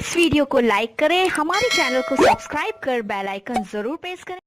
इस वीडियो को लाइक करें, हमारे चैनल को सब्सक्राइब कर बेल आइकन जरूर प्रेस करें।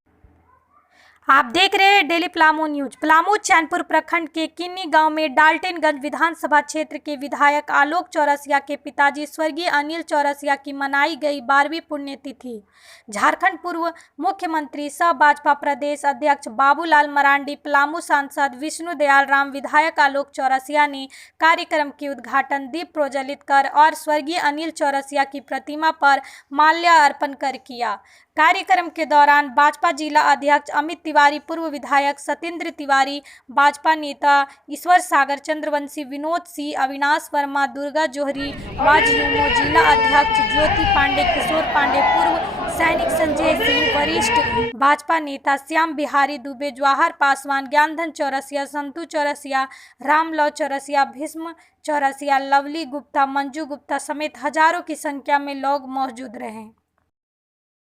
आप देख रहे हैं डेली पलामू न्यूज। पलामू चैनपुर प्रखंड के किन्नी गांव में डाल्टनगंज विधानसभा क्षेत्र के विधायक आलोक चौरसिया के पिताजी स्वर्गीय अनिल चौरसिया की मनाई गई 12वीं पुण्यतिथि। झारखंड पूर्व मुख्यमंत्री सह भाजपा प्रदेश अध्यक्ष बाबूलाल मरांडी, पलामू सांसद विष्णु दयाल राम, विधायक आलोक चौरसिया ने कार्यक्रम के उद्घाटन दीप प्रज्वलित कर और स्वर्गीय अनिल चौरसिया की प्रतिमा पर माल्यार्पण कर किया। कार्यक्रम के दौरान भाजपा जिला अध्यक्ष अमित तिवारी, पूर्व विधायक सत्येंद्र तिवारी, भाजपा नेता ईश्वर सागर चंद्रवंशी, विनोद सिंह, अविनाश वर्मा, दुर्गा जोहरी, वाजयूमो, जिला अध्यक्ष ज्योति पांडे, किशोर पांडे, पूर्व सैनिक संजय सिंह, वरिष्ठ भाजपा नेता श्याम बिहारी दुबे, जवाहर पासवान, ज्ञानधन चौरसिया, संतू चौरसिया, रामलव चौरसिया, भीष्म चौरसिया, लवली गुप्ता, मंजू गुप्ता समेत हजारों की संख्या में लोग मौजूद रहे।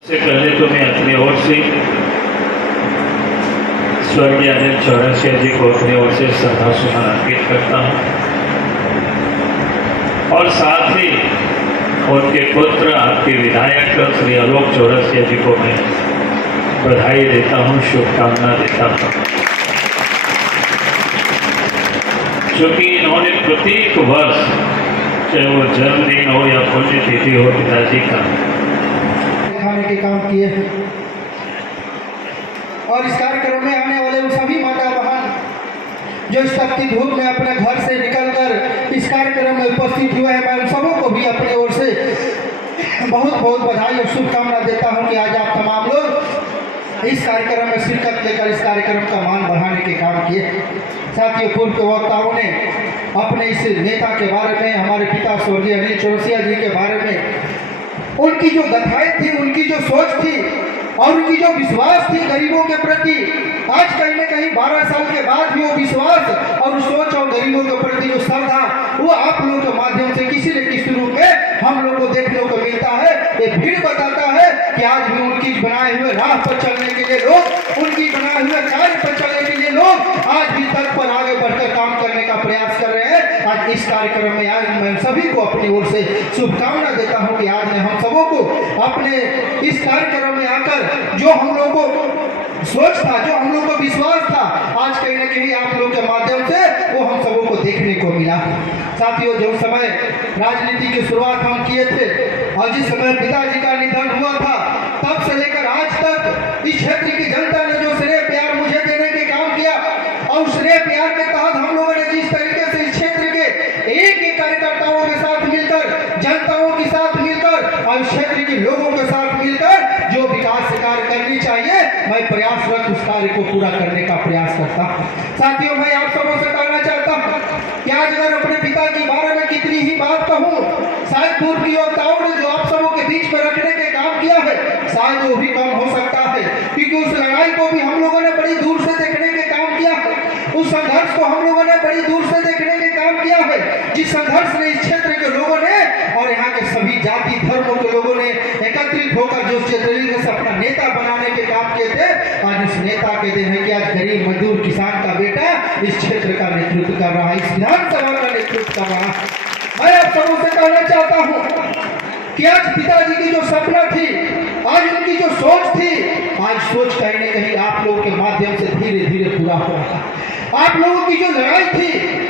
सबसे पहले तो मैं अपनी ओर से स्वर्गीय अनिल चौरसिया जी को अपनी ओर से श्रद्धासुमन अर्पित करता हूँ और साथ ही उनके पुत्र आपके विधायक श्री आलोक चौरसिया जी को मैं बधाई देता हूँ, शुभकामना देता हूँ, क्योंकि इन्होंने प्रत्येक वर्ष, चाहे वो जन्मदिन हो या पुण्यतिथि हो पिताजी का, खाने के काम किए हैं। और इस कार्यक्रम में आने वाले उन सभी माता बहन जो इस तपती धूप में अपने घर से निकलकर इस कार्यक्रम में उपस्थित हुए हैं, मैं उन सबों को भी अपनी ओर से बहुत बहुत बधाई और शुभकामना देता हूं कि आज आप तमाम लोग इस कार्यक्रम में शिरकत लेकर इस कार्यक्रम का मान बढ़ाने के काम किए। साथियों, पूर्व के वक्ताओं ने अपने इस नेता के बारे में, हमारे पिता स्वर्गीय अनिल चौरसिया जी के बारे में, उनकी जो गथाएं थी, उनकी जो सोच थी और उनकी जो विश्वास थी गरीबों के प्रति, आज कहीं न कहीं 12 साल के बाद भी वो विश्वास और सोच और गरीबों के प्रति जो श्रद्धा, वो आप लोगों के माध्यम से किसी न किसी रूप में हम लोग को देखने को मिलता है। ये भीड़ बताता है कि आज भी उनकी बनाए हुए राह पर चलने के लिए लोग, उनकी बनाए हुए कार्य पर चलने के लिए लोग आज भी तक पर आगे बढ़कर काम करने का प्रयास कर रहे हैं। आज इस कार्यक्रम में आज मैं सभी को अपनी ओर से शुभकामना देता हूं कि आज ने हम सबों को अपने इस कार्यक्रम में आकर जो हम लोग को सोच था, जो हम लोग को विश्वास था, आज कहीं न कहीं आप लोगों के माध्यम से वो हम सबों को देखने को मिला। साथियों, जो समय राजनीति की शुरुआत हम किए थे और जिस समय पिताजी का निधन हुआ था, तब से लेकर आज तक इस क्षेत्र की जनता ने जो स्नेह प्यार मुझे देने के काम किया और स्नेह प्यार के तहत हम लोगों ने जिस तरीके से इस क्षेत्र के एक एक कार्यकर्ताओं के साथ मिलकर, जनताओं के साथ मिलकर और क्षेत्र के लोगों के साथ मिलकर जो विकास कार्य करनी चाहिए, मैं प्रयासरत उस कार्य को पूरा करने का प्रयास करता हूँ। साथियों, मैं आप सबों से कहना चाहता हूँ कि आज अगर अपने पिता के बारे में कितनी ही बात कहूँ, शायद पूर्व की वक्ताओं ने जो आप सबों के बीच में रखने के काम किया है, शायद वो भी कम हो सकता है, क्योंकि उस लड़ाई को भी हम लोगों ने बड़ी दूर से देखने के काम किया है, उस संघर्ष को हम लोगों ने बड़ी दूर से देखने के काम किया है, जिस संघर्ष ने इस क्षेत्र के लोगों ने और यहाँ के सभी जाति धर्मों के लोगों ने एकत्रित होकर जो तरीके से अपना नेता बनाने के काम किए थे, आज उस नेता के दिन है कि आज गरीब मजदूर किसान का बेटा इस क्षेत्र का नेतृत्व कर रहा है, इस विधानसभा का नेतृत्व कर रहा है। मैं आप सबों से कहना चाहता हूँ कि आज पिताजी की जो सपना थी, आज उनकी जो सोच थी, आज सोच कहीं न कहीं आप लोगों के माध्यम से धीरे धीरे पूरा हो रहा है। आप लोगों की जो लड़ाई थी,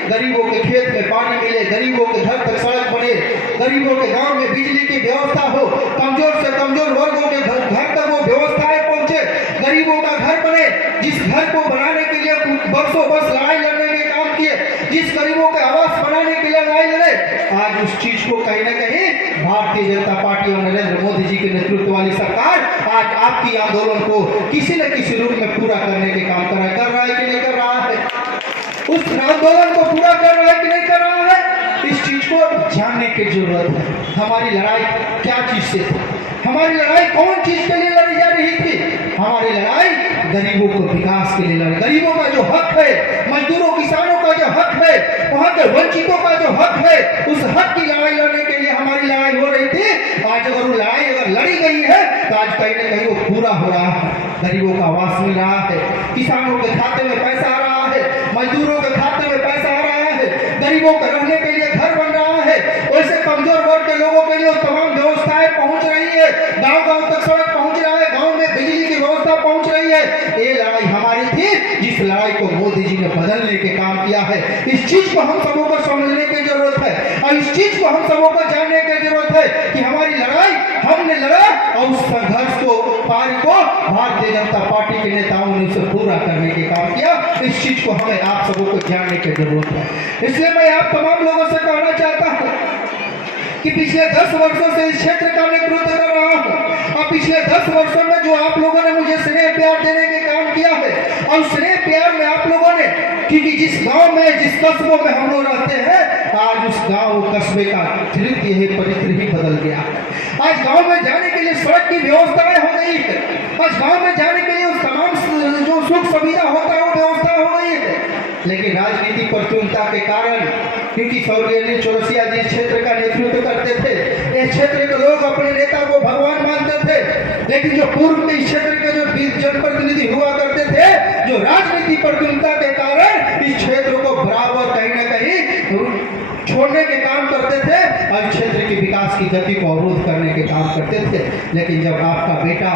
गरीबों के खेत में पानी मिले, गरीबों के घर तक सड़क बने, गरीबों के गांव में बिजली की व्यवस्था हो, कमजोर से कमजोर वर्गों के घर तक वो व्यवस्थाएं पहुंचे, गरीबों का घर बने, जिस घर को बनाने के लिए बरसों बरस लड़ाई लड़ने के काम किए, जिस गरीबों के आवास बनाने के लिए लड़ाई लड़े, आज उस चीज को कहीं न कहीं भारतीय जनता पार्टी और नरेंद्र मोदी जी के नेतृत्व वाली सरकार आज आपकी आंदोलन को किसी न किसी रूप में पूरा करने के काम कर रहा है कि नहीं कर रहा है? उस आंदोलन को पूरा कर रहा है कि नहीं कर रहा है? इस चीज को जानने की जरूरत है। हमारी लड़ाई क्या चीज से थी? हमारी लड़ाई कौन चीज के लिए लड़ी जा रही थी? हमारी लड़ाई गरीबों को विकास के लिए लड़ी, गरीबों का जो हक है, मजदूरों किसानों का जो हक है, वहां के वंचितों का जो हक है, उस हक की लड़ाई लड़ने के लिए हमारी लड़ाई हो रही थी। आज अगर वो लड़ाई अगर लड़ी गई है तो आज कहीं न कहीं वो पूरा हो रहा है। गरीबों का आवास मिल रहा है, किसानों के खाते में पैसा आ रहा है, मजदूरों के खाते में पैसा आ रहा है, गरीबों को रहने के लिए घर बन रहा है, वैसे कमजोर वर्ग के लोगों के लिए तमाम व्यवस्था जिस लड़ाई को मोदी जी ने बदलने के काम किया है, इस चीज को हम सबों को समझने की जरूरत है और इस चीज को हम सबों को जानने की जरूरत है कि हमारी लड़ाई हमने लड़ा और उस संघर्ष को पारी को भारतीय जनता पार्टी के नेताओं ने उसे पूरा करने के काम किया। इस चीज को हमें आप सबों को जानने की जरूरत है। इसलिए मैं आप तमाम लोगों से कहना चाहता हूँ कि पिछले 10 वर्षों से इस क्षेत्र का नेतृत्व कर रहा हूँ और पिछले 10 वर्षों में जो आप लोगों ने मुझे स्नेह प्यार देने के काम किया है और स्नेह प्यार में आप लोगों ने, क्योंकि जिस गांव में जिस कस्बों में हम लोग रहते हैं, आज उस गांव कस्बे का दृश्य ही परिदृश्य ही बदल गया है। आज गांव में जाने के लिए सड़क की व्यवस्थाएं हो गई है। आज गांव में जाने के लिए तमाम जो सुख सुविधा होता है वो व्यवस्था हो गई है। लेकिन राजनीति प्रतियोगिता के कारण, क्योंकि स्वर्गीय अनिल चौरसिया जी क्षेत्र का नेतृत्व करते थे, इस क्षेत्र के लोग अपने नेता को भगवान मानते थे, लेकिन जो पूर्व में इस क्षेत्र के जो जनप्रतिनिधि हुआ करते थे, जो राजनीति प्रतियोगिता के कारण इस क्षेत्र को बराबर कहीं न कहीं छोड़ने के काम करते थे और क्षेत्र के विकास की गति को अवरोध करने के काम करते थे। लेकिन जब आपका बेटा,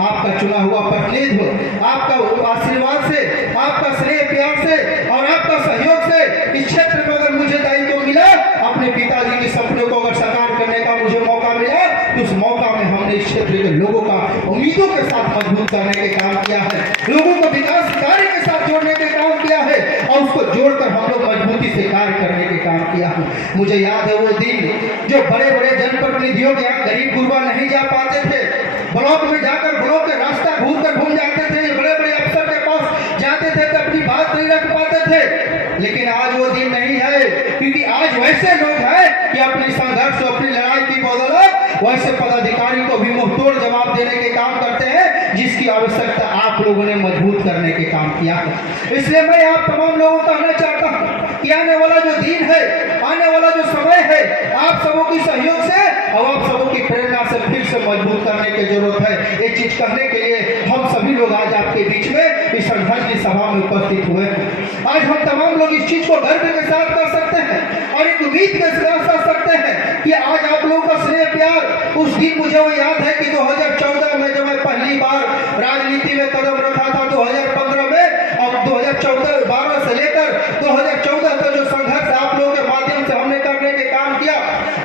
आपका चुना हुआ प्रतिनिधि, आपका आशीर्वाद से, आपका स्नेह प्यार से और आपका सहयोग से इस क्षेत्र में अगर मुझे दायित्व मिला, अपने पिताजी के सपने को अगर साकार करने का मुझे मौका मिला, तो उस मौका में हमने इस क्षेत्र के लोगों का उम्मीदों के साथ मजबूत करने के काम किया है, लोगों को विकास कार्य के साथ जोड़ने के काम किया है और उसको जोड़कर हम लोग मजबूती से कार्य करने के काम किया। मुझे याद है वो दिन जो बड़े बड़े जनप्रतिनिधियों के यहाँ गरीब गुरबा नहीं जा पाते थे, ब्लॉक में जाकर ब्लॉक के रास्ता घूम जाते थे, बड़े बड़े अफसर के पास जाते थे तो अपनी बात नहीं रख पाते थे। लेकिन आज वो दिन नहीं है, क्योंकि आज वैसे लोग हैं कि अपने संघर्ष और अपनी लड़ाई की बदौलत वैसे पदाधिकारी को भी मुंहतोड़ जवाब देने के काम करते हैं, जिसकी आवश्यकता आप लोगों ने मजबूत करने के काम किया है। इसलिए मैं आप तमाम लोगों को कहना चाहता हूँ कि आने वाला जो दिन है, आने वाला जो समय है, आप सबों की सहयोग से और आप सबों की प्रेरणा से फिर से मजबूत करने की जरूरत है। ये चीज करने के लिए हम सभी लोग आज आपके बीच में इस श्रद्धांजलि सभा में उपस्थित हुए हैं। आज हम तमाम लोग इस चीज को गर्व के साथ कर सकते हैं और एक उम्मीद के साथ कर सकते हैं कि आज आप लोगों का स्नेह प्यार, उस दिन मुझे वो याद है कि 2014 में जब मैं पहली बार राजनीति में कदम रखा था 2015 में, और 2012 से लेकर 2014 तक जो संघर्ष आप लोगों के माध्यम से हमने करने के काम किया,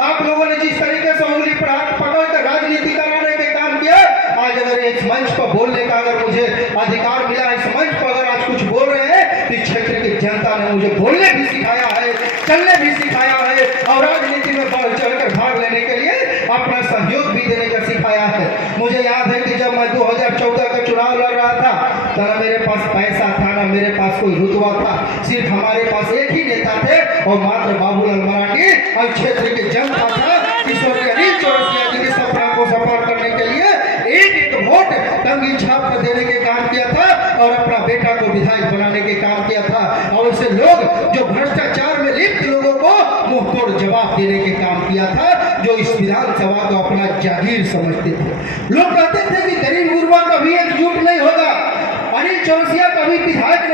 आप लोगों ने जिस तरीके से उंगली पकड़ कर राजनीति कराने के काम किया, आज अगर इस मंच पर बोलने का अगर मुझे अधिकार मिला, इस मंच पर अगर आज कुछ बोल रहे हैं, तो इस क्षेत्र की जनता ने मुझे बोलने भी सिखाया है, चलने भी सिखाया है और राजनीति में बढ़ चढ़कर भाग लेने के लिए अपना सहयोग भी देने का सिखाया है। मुझे याद है कि जब मैं 2014 का चुनाव लड़ रहा था, तो ना मेरे पास पैसा था, ना मेरे पास कोई रुतबा था, सिर्फ हमारे पास एक ही नेता थे और मात्र बाबूलाल मराठी और क्षेत्र की जनता था। स्वर्गीय अनिल चौरसिया जी के सपना को साकार करने के लिए एक वोट टंगी छाप कर देने के काम किया था और अपना बेटा को विधायक बनाने के काम किया था। और ऐसे लोग जो भ्रष्टाचार में लिप्त लोगों को मुंहतोड़ जवाब देने के काम किया था, जो इस विधानसभा को अपना जागीर समझते थे। लोग कहते थे कि गरीब गुरबा कभी एकजुट नहीं होगा, अनिल चौरसिया कभी विधायक